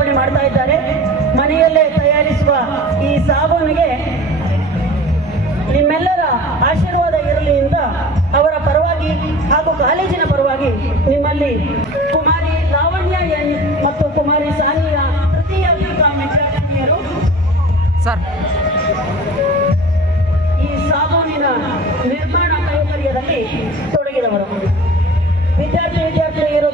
ಲೋಕಾರ್ಪಣೆ ಮಾಡ್ತಾ ಇದ್ದಾರೆ. ಮನೆಯಲ್ಲೇ ತಯಾರಿಸುವ ಈ ಸಾಬೂನಿಗೆ ನಿಮ್ಮೆಲ್ಲರ ಆಶೀರ್ವಾದ ಇರಲಿ ಅಂತ ಅವರ ಪರವಾಗಿ ಹಾಗೂ ಕಾಲೇಜಿನ ಪರವಾಗಿ ನಿಮ್ಮಲ್ಲಿ ಕುಮಾರಿ ಲಾವಣ್ಯ ಎನ್ ಮತ್ತು ಕುಮಾರಿ ಸಾನಿಯ ತೃತೀಯ ವಿದ್ಯಾರ್ಥಿನಿಯರು ಸರ್ ಈ ಸಾಬೂನಿನ ನಿರ್ಮಾಣ ಕೈಂಕರ್ಯದಲ್ಲಿ ತೊಡಗಿದವರು. ವಿದ್ಯಾರ್ಥಿನಿಯರು